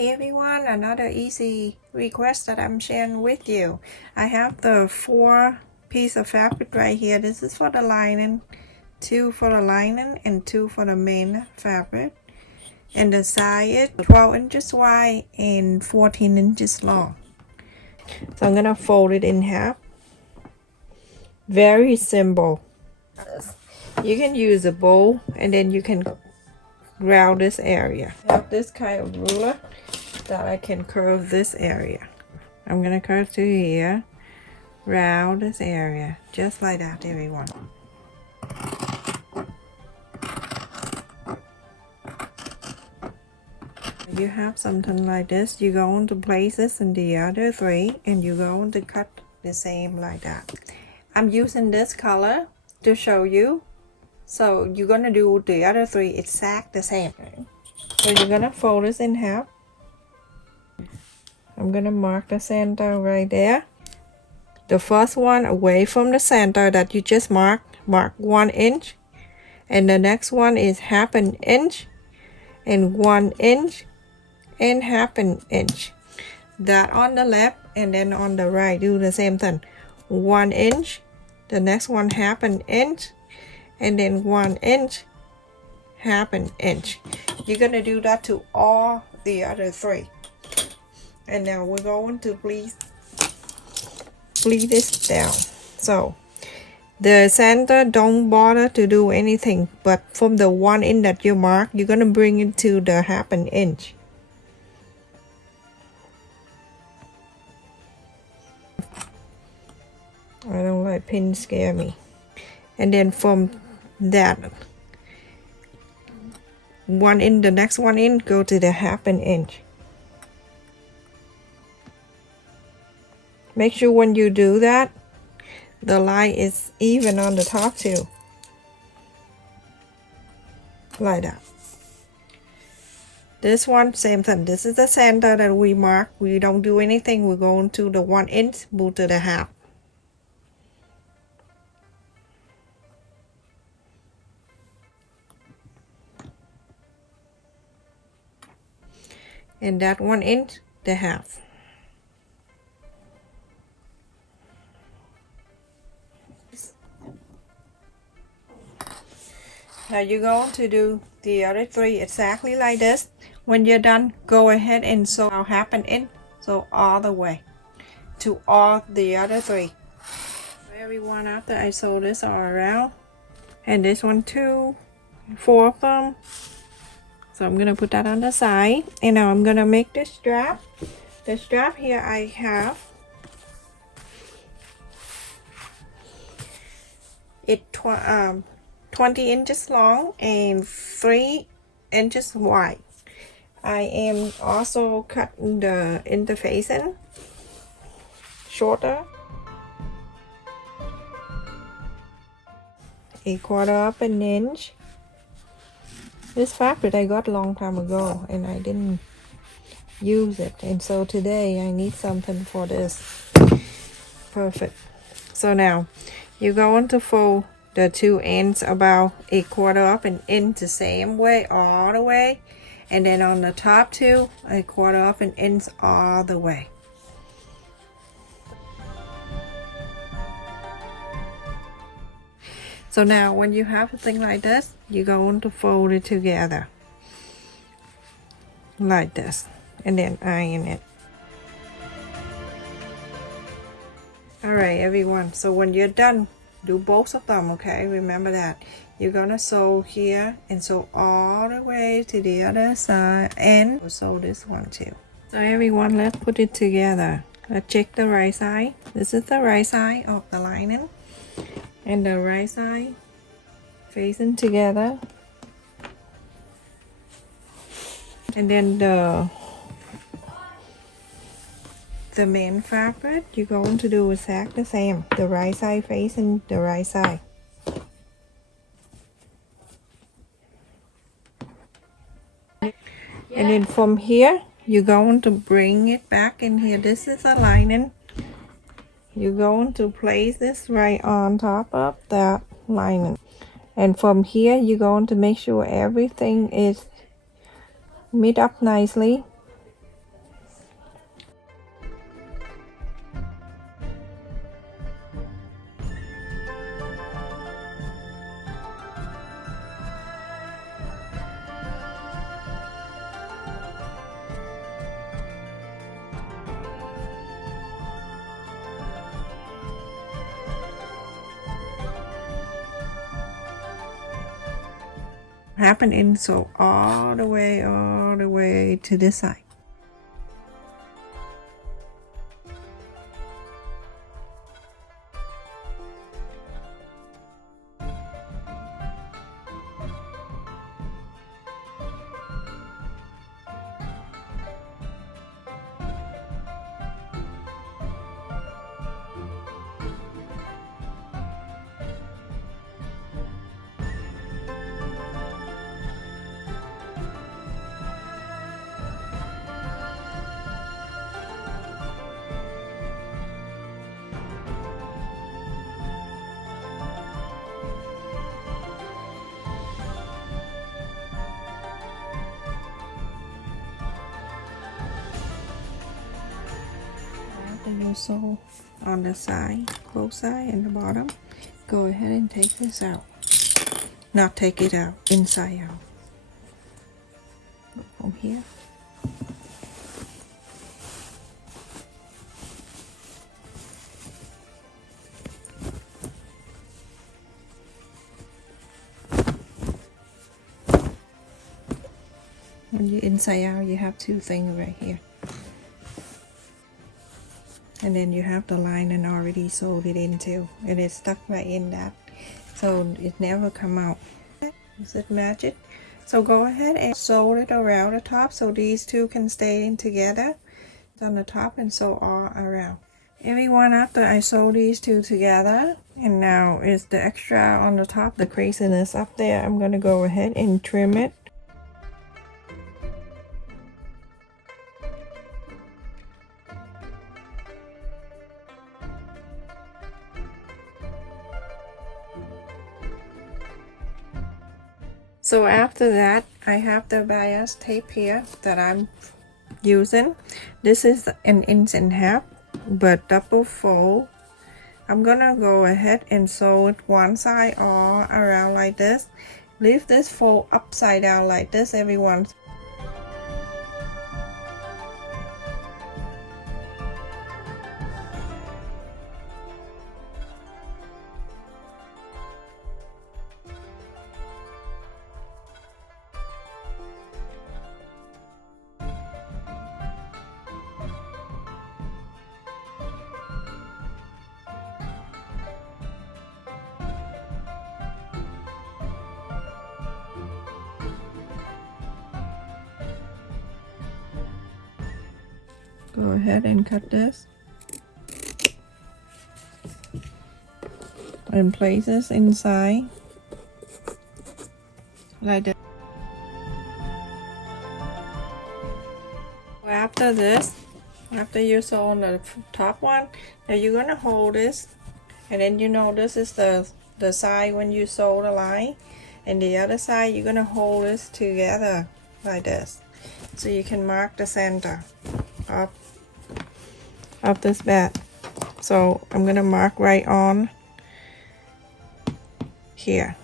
Hi everyone, another easy request that I'm sharing with you. I have the 4 piece of fabric right here. This is for the lining, 2 for the lining and 2 for the main fabric. And the size is 12 inches wide and 14 inches long. So I'm gonna fold it in half. Very simple. You can use a bowl and then you can round this area. I have this kind of ruler that I can curve this area. I'm gonna curve to here, round this area, just like that, everyone. You have something like this, you're going to place this in the other 3 and you're going to cut the same like that. I'm using this color to show you, so you're gonna do the other 3 exact the same. So you're gonna fold this in half. I'm gonna mark the center right there. The first one away from the center that you just mark 1 inch, and the next one is half an inch and 1 inch and half an inch. That on the left, and then on the right do the same thing. 1 inch, the next one half an inch, and then 1 inch, half an inch. You're gonna do that to all the other 3. And now we're going to pleat this down. So the center, don't bother to do anything, but from the 1 inch that you mark, you're gonna bring it to the half an inch. I don't let pins scare me. And then from that 1 inch, the next 1 inch, go to the half an inch. Make sure when you do that, the line is even on the top too. Like that. This one, same thing. This is the center that we mark. We don't do anything. We're going to the 1 inch, move to the half. And that 1 inch, the half. Now you're going to do the other 3 exactly like this. When you're done, go ahead and sew half an inch, so all the way to all the other 3. Everyone, after I sew this all around, and this one too, 4 of them. So I'm gonna put that on the side, and now I'm gonna make this strap. The strap here I have it 20 inches long and 3 inches wide. I am also cutting the interfacing shorter, 1/4 of an inch. This fabric I got a long time ago and I didn't use it, and so today I need something for this. Perfect. So now you're going to fold the 2 ends about 1/4 of an inch the same way all the way, and then on the top too, 1/4 of an inch all the way. So now when you have a thing like this, you're going to fold it together like this and then iron it. Alright everyone, so when you're done, do both of them, okay? Remember that. You're gonna sew here and sew all the way to the other side, and sew this one too. So everyone, let's put it together. Let's check the right side. This is the right side of the lining, and the right side facing together. And then the main fabric, you're going to do exactly the same. The right side facing the right side. And then from here, you're going to bring it back in here. This is a lining. You're going to place this right on top of that lining. And from here, you're going to make sure everything is meet up nicely. half an inch, so all the way to this side. You sew on the side, both side and the bottom. Go ahead and take this out. Not take it out, inside out. Go from here. When you inside out, you have two things right here. And then you have the lining already sewed it into, and it's stuck right in that, so it never come out. Does it match it? So go ahead and sew it around the top so these two can stay in together on the top, and sew all around. Everyone, after I sew these two together, and now is the extra on the top, the craziness up there, I'm gonna go ahead and trim it. So after that, I have the bias tape here that I'm using. This is 1.5 inches, but double fold. I'm gonna go ahead and sew it one side all around like this. Leave this fold upside down like this, everyone. Go ahead and cut this and place this inside like that. After this, after you sew on the top one, now you're gonna hold this, and then you know this is the side when you sew the line, and the other side you're gonna hold this together like this, so you can mark the center of this bed. So I'm gonna mark right on here,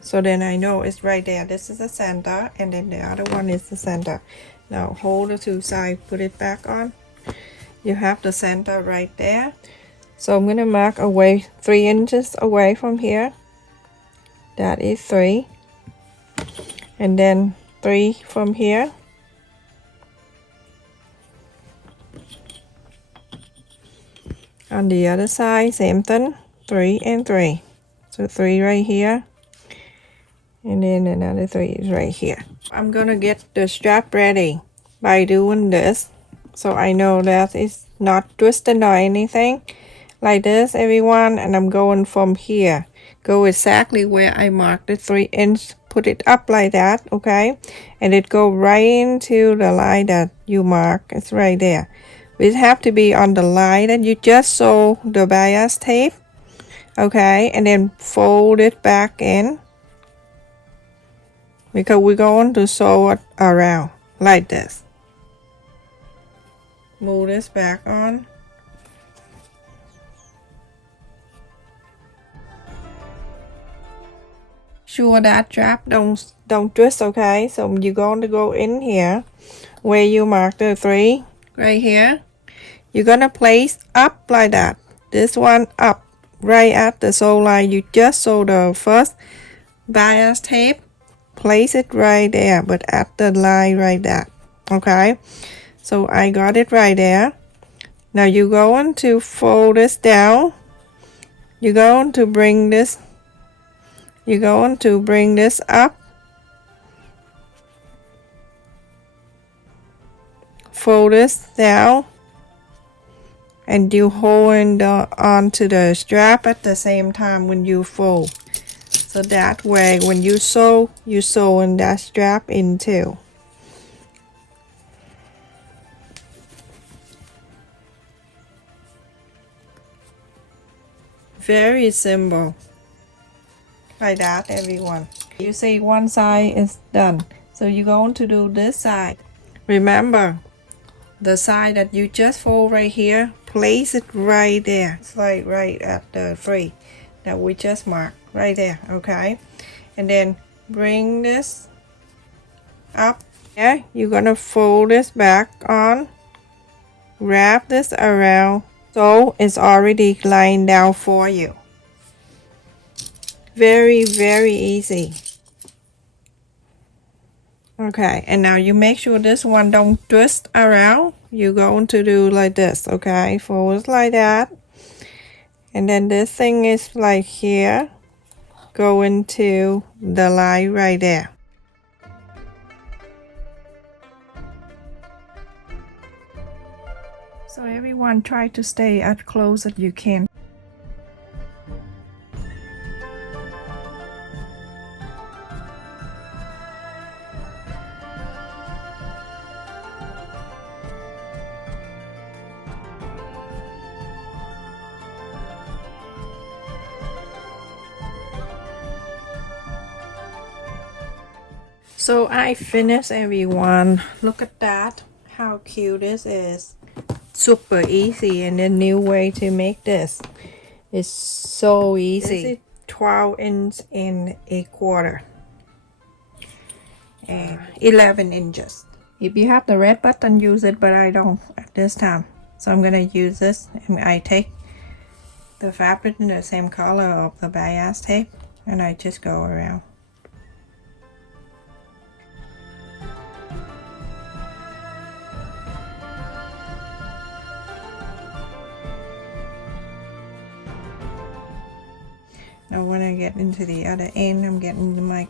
so then I know it's right there. This is the center, and then the other one is the center. Now hold the two sides, put it back on. You have the center right there. So I'm gonna mark away 3 inches away from here. That is 3, and then 3 from here. On the other side, same thing, 3 and 3. So 3 right here, and then another 3 is right here. I'm gonna get the strap ready by doing this, so I know that it's not twisted or anything like this, everyone. And I'm going from here, go exactly where I marked the 3 inch, put it up like that, okay, and it go right into the line that you mark. It's right there. It have to be on the line that you just sew the bias tape, okay, and then fold it back in, because we're going to sew it around like this. Move this back on. Sure that strap don't twist, okay. So you're going to go in here where you mark the 3 right here. You're gonna place up like that. This one up right at the sew line, you just sew the first bias tape, place it right there, but at the line right there. Okay, so I got it right there. Now you're going to fold this down. You're going to bring this up, fold this down, and you hold onto the strap at the same time when you fold. So that way when you sew in that strap in too. Very simple. Like that, everyone. You see one side is done. So you're going to do this side. Remember, the side that you just fold right here, place it right there. It's like right at the free that we just marked. Right there, okay? And then bring this up. Yeah, you're gonna fold this back on. Wrap this around. So it's already lying down for you. Very, very easy. Okay, and now you make sure this one don't twist around. You're going to do like this, okay? Fold it like that. And then this thing is like here. Go into the line right there. So everyone try to stay as close as you can. So I finished, everyone. Look at that. How cute this is. Super easy, and the new way to make this is so easy. This is 12 inch and a quarter and 11 inches. If you have the red button, use it, but I don't at this time, so I'm gonna use this. And I take the fabric in the same color of the bias tape and I just go around. Now when I get into the other end, I'm getting my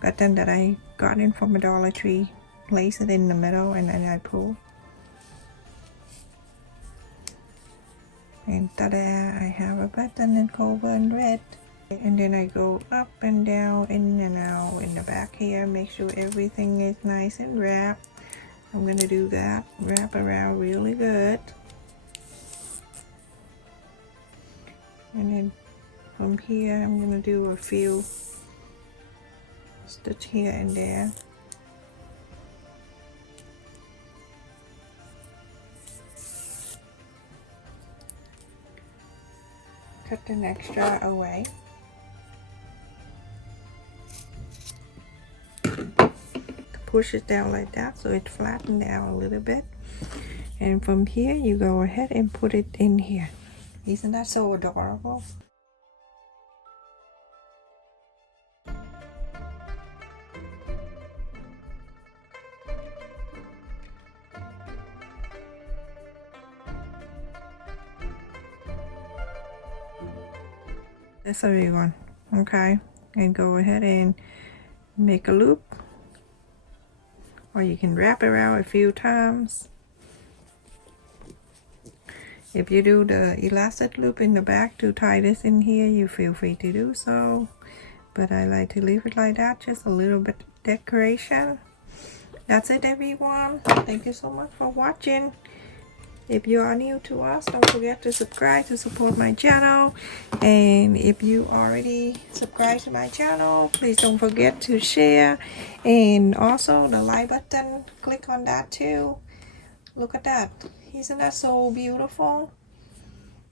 button that I got in from a Dollar Tree, place it in the middle, and then I pull. And ta-da! I have a button in gold and red. And then I go up and down, in and out in the back here, make sure everything is nice and wrapped. I'm gonna do that, wrap around really good. And then from here, I'm gonna do a few stitch here and there. Cut an extra away. Push it down like that so it flattens down a little bit. And from here, you go ahead and put it in here. Isn't that so adorable? That's everyone. Okay, and go ahead and make a loop, or you can wrap it around a few times. If you do the elastic loop in the back to tie this in here, you feel free to do so, but I like to leave it like that, just a little bit of decoration. That's it, everyone. Thank you so much for watching. If you are new to us, don't forget to subscribe to support my channel. And if you already subscribed to my channel, please don't forget to share. And also the like button, click on that too. Look at that. Isn't that so beautiful?